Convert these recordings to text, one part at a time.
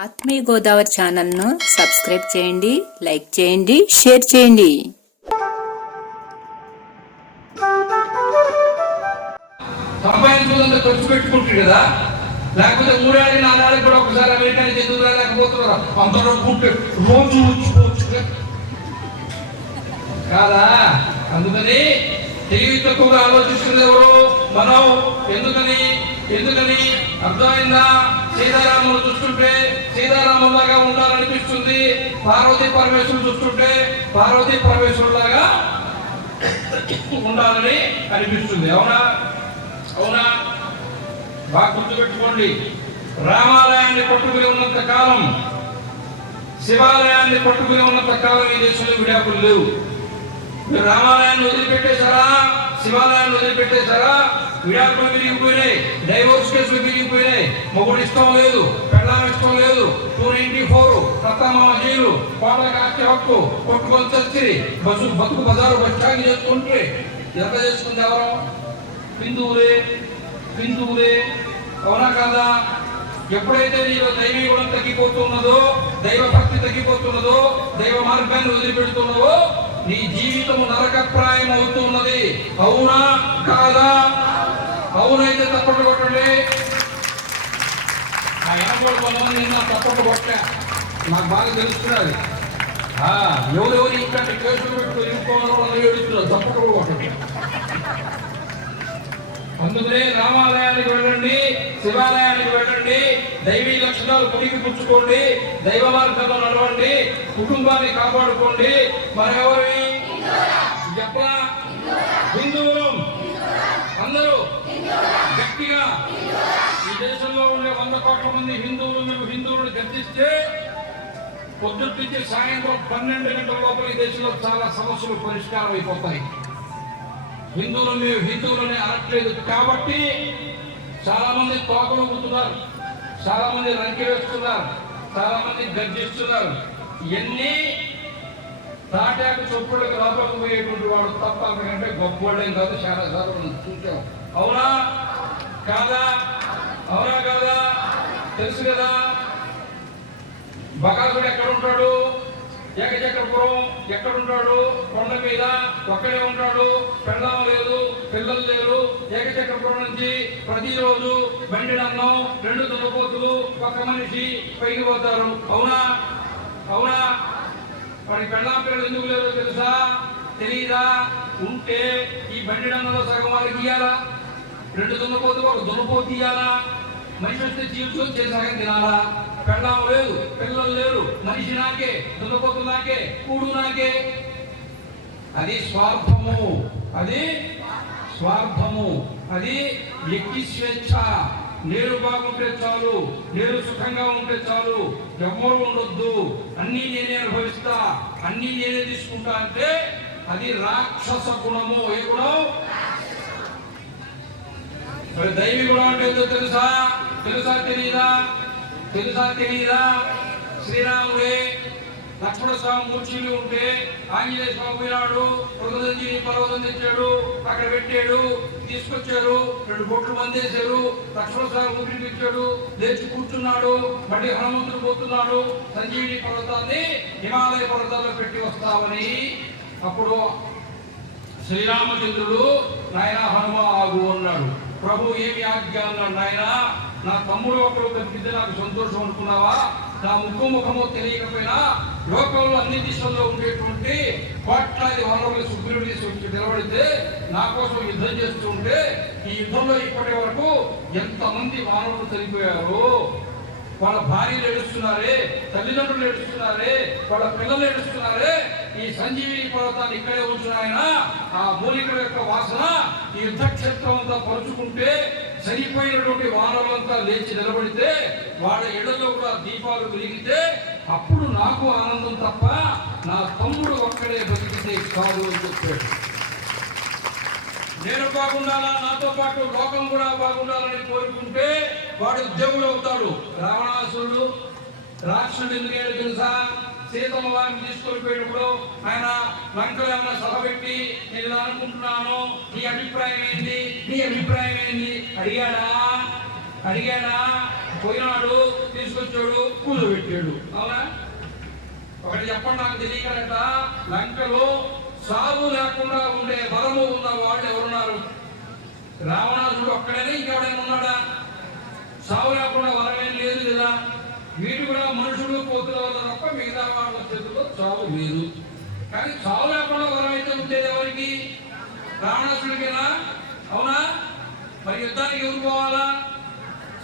ఆత్మీయ గోదావరి ఛానల్ను సబ్స్క్రైబ్ చేయండి లైక్ చేయండి షేర్ చేయండి. సంపాదించుకుందంతా ఖర్చు పెట్టుకుంటారు కదా? లేకపోతే మూడేళ్ళు నాలుగేళ్ళకి కూడా ఒకసారి అమెరికా నుంచి ఎందుకు రాలేకపోతున్నారు? అంత డబ్బుంటే రోజు ఉంచుకోవచ్చు కాదా? అందుకని తెలివి తక్కువగా ఆలోచిస్తుంది ఎవరు మనం. ఎందుకని? ఎందుకని? అర్థమైందా? సీతారాములు చూస్తుంటే సీతారాములాగా ఉండాలనిపిస్తుంది. పార్వతీ పరమేశ్వరులు చూస్తుంటే పార్వతీ పరమేశ్వరులాగా ఉండాలని అనిపిస్తుంది. అవునా? అవునా? బాగా గుర్తుపెట్టుకోండి. రామాలయాన్ని పట్టుకుని ఉన్నంత కాలం శివాలయాన్ని పట్టుకుని ఉన్నంత కాలం ఈ దేశంలో విడాకులు లేవు. రామాలయాన్ని వదిలిపెట్టేశారా పెట్టేశారా? విడాకులు విరిగిపోయినాయి డైవోర్స్ కేసులు విరిగిపోయినాయి మొగుడు ఇష్టం లేదు పెళ్ళాం ఇష్టం లేదు. టూ నైన్టీ ఫోర్ ప్రతామామ జైలు కోటలకు ఆస్తి హక్కు కొట్టుకొని చచ్చి బస్సు బతుకు బజారు బస్టాంగ్ చేసుకుంటే ఎంత చేసుకుంది ఎవరు? హిందువులే హిందువులే. అవునా కాదా? ఎప్పుడైతే నీలో దైవీ గుణం తగ్గిపోతున్నదో దైవ భక్తి తగ్గిపోతున్నదో దైవ మార్గాన్ని వదిలిపెడుతున్నావో నీ జీవితము నరకప్రాయం అవుతున్నది అవునా? కాదా? అవునైతే తప్పట్లు కొట్టండి. ఆ ఎనకోడు కొంతమంది నిన్న తప్పట్లు కొట్టా నాకు బాగా తెలుస్తున్నది. ఎవరెవరు ఇంకా కేసులు పెట్టుకుని ఇరుక్కోవాలో ఏడుస్తున్నారు. తప్పట్లు కొట్టండి. అందుకనే రామాలయానికి వెళ్ళండి శివాలయానికి వెళ్ళండి దైవీ లక్షణాలు పురికి పుచ్చుకోండి దైవ మార్గంలో నడవండి కుటుంబాన్ని కాపాడుకోండి. మరెవరి? చెప్పరా హిందువులం. అందరూ? గట్టిగా. ఈ దేశంలో ఉండే వంద కోట్ల మంది హిందువులు మేము హిందువులను గర్జిస్తే పొద్దుట్నుంచి సాయంత్రం పన్నెండు గంటల లోపల ఈ దేశంలో చాలా సమస్యలు పరిష్కారం అయిపోతాయి హిందువులని హిందువులని అనట్లేదు కాబట్టి చాలా మంది తోకలు ఊతున్నారు చాలా మంది రంకి వేస్తున్నారు. చాలా మంది గర్జిస్తున్నారు. ఇవన్నీ తాటాకు చొప్పులకు లోపలికి పోయేటువంటి వాడు తప్ప అంతకంటే గొప్పవాళ్ళేం కాదు చాలా సార్లు చూసాం. అవునా? కాదా? అవునా కాదా? తెలుసు కదా? బకాసుడు ఎక్కడ ఉంటాడు? ఏకచక్రపురం ఎక్కడ ఉంటాడు కొండ మీద ఒక్కడే ఉంటాడు. పెళ్ళం లేదు పిల్లలు లేరు. ఏకచక్రపురం నుంచి ప్రతిరోజు బండి అన్నం రెండు దున్నపోతులు ఒక మనిషి పైకి పోతారు. అవునా? అవునా? మరి పెళ్ళాం పిల్లలు ఎందుకు లేరు తెలుసా? తెలియదా ఉంటే ఈ బండి అన్నంలో సగం వాళ్ళకి ఇయ్యాలా? రెండు దున్నపోతు ఒక దున్నపోతు ఇయ్యాలా? మనిషి వస్తే జీవితం చేసాక తినాలా? పెళ్ళాము లేదు పిల్లలు లేరు మనిషి నాకే దున్నపోతు నాకే కూడు నాకే. అది స్వార్థము అది స్వార్థము అది వ్యక్తి స్వేచ్ఛ. నేను బాగుంటే చాలు నేను సుఖంగా ఉంటే చాలు ఎవరు ఉండొద్దు. అన్నీ నేనే అనుభవిస్తా అన్నీ నేనే తీసుకుంటా అంటే అది రాక్షస గుణము ఏ గుణం? మరి దైవీ గుణం అంటే తెలుసా? తెలుసా తెలియదా తెలుసా తెలియదా శ్రీరాముడే లక్ష్మణ స్వామి మూర్చిలు ఉంటే ఆంజనేయ స్వామి పోయినాడు మృగదంజి పర్వతం తెచ్చాడు అక్కడ పెట్టాడు తీసుకొచ్చారు రెండు బొట్లు మందేశారు లక్ష్మణ స్వామి ఊపిరిపించాడు లేచి కూర్చున్నాడు మళ్ళీ హనుమంతుడు పోతున్నాడు సంజీవిని పర్వతాన్ని హిమాలయ పర్వతాల్లో పెట్టి వస్తామని అప్పుడు శ్రీరామచంద్రుడు నాయన హనుమ ఆగు అన్నాడు. ప్రభు ఏమి ఆజ్ఞ అన్నాడు. నాయన నా తమ్ముడు ఒకరు తప్పితే నాకు సంతోషం అనుకున్నావా? నా ముక్కు ముఖము తెలియకపోయినా లోకంలో అన్ని దిశల్లో ఉండేటువంటి కోట్లాది వనరులు సుగ్రీవుడు తీసుకొచ్చి నిలబడితే నా కోసం యుద్ధం చేస్తుంటే ఈ యుద్ధంలో ఇప్పటి వరకు ఎంతమంది వానరులు చనిపోయారు? వాళ్ళ భార్యలు ఏడుస్తున్నారే తల్లిదండ్రులు ఏడుస్తున్నారే వాళ్ళ పిల్లలు ఏడుస్తున్నారే ఈ సంజీవిని పర్వతాన్ని ఇక్కడే ఉంచున్నాయన ఆ మూలికల యొక్క వాసన ఈ యుద్ధ క్షేత్రం అంతా పరుచుకుంటే చనిపోయినటువంటి వానరులంతా లేచి నిలబడితే వాళ్ళ ఇళ్ళలో కూడా దీపాలు వెలిగితే అప్పుడు నాకు ఆనందం తప్ప నా తమ్ముడు ఒక్కడే బతికితే కాదు అని చెప్పాడు. నేను బాగుండాలా? నాతో పాటు లోకం కూడా బాగుండాలని కోరుకుంటే వాడు ఉద్యోగులు అవుతాడు. రావణాసురుడు రాక్షసుడు ఎందుకు తెలుసా? సీతమ్మ వారిని తీసుకొని పోయినప్పుడు ఆయన లంకలో ఏమైనా సభ పెట్టి నేను ఇలా అనుకుంటున్నాను నీ అభిప్రాయం ఏంటి నీ అభిప్రాయం ఏంటి అడిగాడా? అడిగాడా? పోయినాడు తీసుకొచ్చాడు కూర్చోబెట్టాడు అవునా? ఒకటి చెప్పండి నాకు తెలియకనట లంకలో సాగు లేకుండా ఉండే బలము ఉన్న వాళ్ళు ఎవరున్నారు? రావణాసుడు ఒక్కడనే ఇంకెవడైనా ఉన్నాడా? సాగు లేకుండా వరమేం లేదు. వీటి కూడా మనుషులు కోతుల వల్ల తప్ప మిగతా వాళ్ళ చేతుల్లో చావు లేదు. కానీ చావు లేకుండా వరం అయితే ఉండేది ఎవరికి? రావణాసుడికేనా? అవునా? మరి యుద్ధానికి ఎవరు పోవాలా?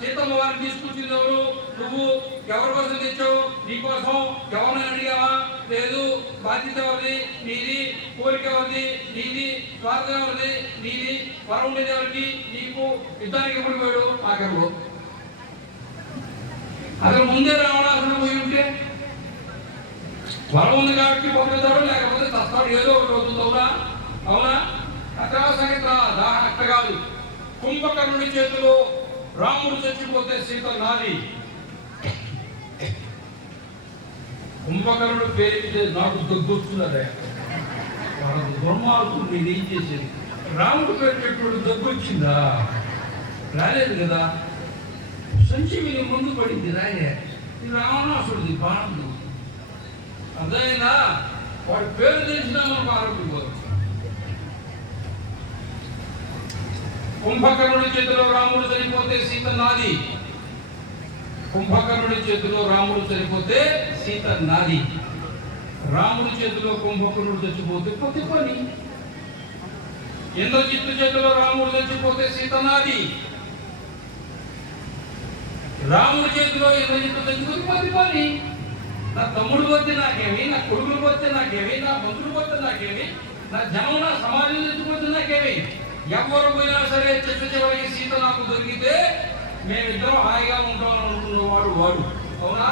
సీతమ్మ వారిని తీసుకొచ్చింది ఎవరు? నువ్వు ఎవరి కోసం తెచ్చావు? నీ కోసం ఎవరిని అడిగావా? లేదు. బాధ్యత ఎవరిది? నీది. కోరిక ఎవరిది? నీది. స్వార్థం ఎవరిది? నీది. వరం ఉండేది ఎవరికి? నీకు. యుద్ధానికి ఎప్పుడు పోయాడు? ఆఖరిలో. అసలు ముందే రావణాసుడు పోయి ఉంటే వరం ఉంది కాబట్టి పంపిస్తాడు లేకపోతే తస్తాడు ఏదో ఒకటి అవుతుంది అవునా? అత్యవసరంగా అక్కడ సంగతి అట్ట కాదు. కుంభకర్ణుడి చేతిలో రాముడు చచ్చిపోతే సీత నాది. కుంభకర్ణుడు పేరు నాకు దగ్గొస్తున్నదే వాళ్ళ దుర్మార్గుడు ఏం చేసేది? రాముడు పేరు పెట్టుకోడు దగ్గొచ్చిందా? రాలేదు కదా. సంజీవిని ముందు పడింది రాయే ఇది రావణాసుడిది బాణం అదైనా వాడి పేరు తెలిసినా మనం ఆరోగ్యపోదు కుంభకర్ణుడి చేతిలో రాముడు చనిపోతే సీత నాది. కుంభకర్ణుడి చేతిలో రాముడు చనిపోతే సీత నాది. రాముడి చేతిలో కుంభకర్ణుడు చచ్చిపోతే కొద్ది పని. ఇంద్రజిత్తు చేతిలో రాముడు చచ్చిపోతే సీత నాది. రాముడి చేతిలో ఇరవై చచ్చిపోతే కొద్ది పని. నా తమ్ముడు పోతే నాకేమి నా కొడుకులు పోతే నాకేమి నా బంధువులు పోతే నాకేమి నా జనం నా సమాజం చచ్చిపోతే నాకేమి? ఎవరు పోయినా సరే చెట్టు చివరి సీత నాకు దొరికితే మేమిద్దరం హాయిగా ఉంటాం అనుకున్నవాడు వాడు అవునా?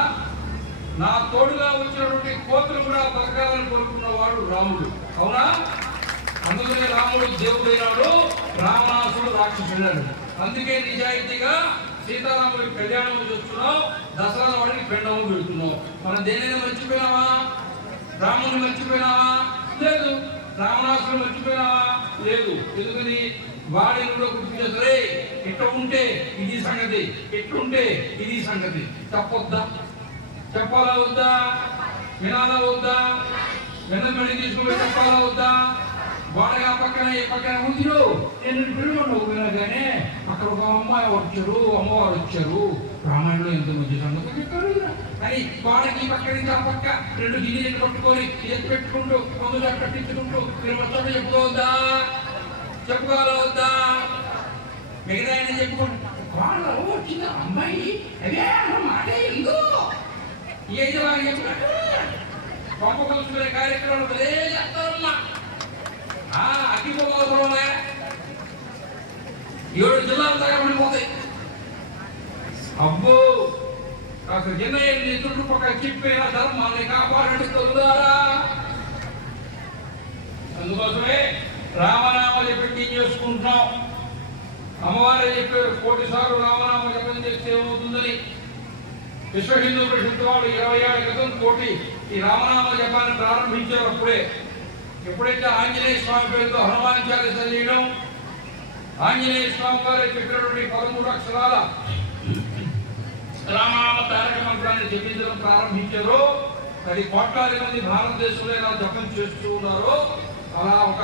నా తోడుగా వచ్చినటువంటి కోతులు కూడా బతకాలని కోరుకున్నవాడు రాముడు. అవునా? అందుకనే రాముడు దేవుడైనాడు రావణాసుడు రాక్షసుడు అందుకే నిజాయితీగా సీతారాముడి కళ్యాణం చూస్తున్నావు దసరా వాడికి పెండము పెడుతున్నావు. మనం దేనిని మర్చిపోయినావా? రాముని మర్చిపోయినావా? లేదు. రావణాసుడు మర్చిపోయినావా? లేదు. ఎందుకని? వాడిని కూడా గుర్తు చేస్తారే ఇట్ట ఉంటే ఇది సంగతి ఇట్లుంటే ఇది సంగతి. తప్పొద్దా చెప్పాలా వద్దా? వినాలా వద్దా? వెనకబడి తీసుకుపోయి చెప్పాలా వద్దా? వాడగా పక్కన ఏ పక్కన ఉందిరు నేను పిల్లలు వినగానే అక్కడ ఒక అమ్మాయి వచ్చారు అమ్మవారు వచ్చారు. రామాయణంలో ఎంత మంచి సంగతి చెప్పారు అని వాళ్ళకి ఈ పక్క నుంచి ఆ పక్క రెండు గిన్నెలు పట్టుకొని ఎత్తి పెట్టుకుంటూ మందులు కట్టించుకుంటూ మీరు మొత్తం చెప్పుకోవద్దా చెప్పుకోవాలా మిగతా ఆయన చెప్పుకోండి వాళ్ళ వచ్చిన అమ్మాయి అదే అన్న మాట ఎందు ఏది వాళ్ళు చెప్పినట్టు పంప కొలుచుకునే కార్యక్రమాలు అదే చేస్తారమ్మా. ఆ ఏడు జిల్లాలు తగబడిపోతాయి అబ్బో! కాస్త జిన్నయ్య చుట్టుపక్కల చెప్పిన ధర్మాన్ని కాపాడండి తొలుదారా అందుకోసమే రామనామ జపం చేసుకుంటున్నాం. అమ్మవారే చెప్పారు కోటి సార్లు రామనామ జపం చేస్తే ఏమవుతుందని? విశ్వ హిందూ పరిషత్ వాళ్ళు ఇరవై ఏళ్ళ క్రితం కోటి ఈ రామనామ జపాన్ని ప్రారంభించారు అప్పుడే ఎప్పుడైతే ఆంజనేయ స్వామి పేరుతో హనుమాన్ చాలీస చేయడం ఆంజనేయ స్వామి వారు చెప్పినటువంటి పదమూడు అక్షరాల రామనామ తారక మంత్రాన్ని జపించడం ప్రారంభించారు. అది కోట్లాది మంది భారతదేశంలో ఎలా జపం చేస్తూ ఉన్నారు. అలా ఒక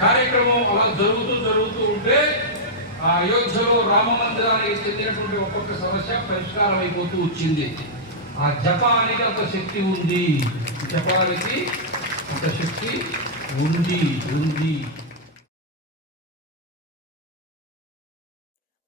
కార్యక్రమం అలా జరుగుతూ జరుగుతూ ఉంటే ఆ అయోధ్యలో రామ మందిరానికి చెందినటువంటి ఒక్కొక్క సమస్య పరిష్కారం అయిపోతూ వచ్చింది. ఆ జపానికి అంత శక్తి ఉంది. జపానికి అంత శక్తి ఉంది ఉంది.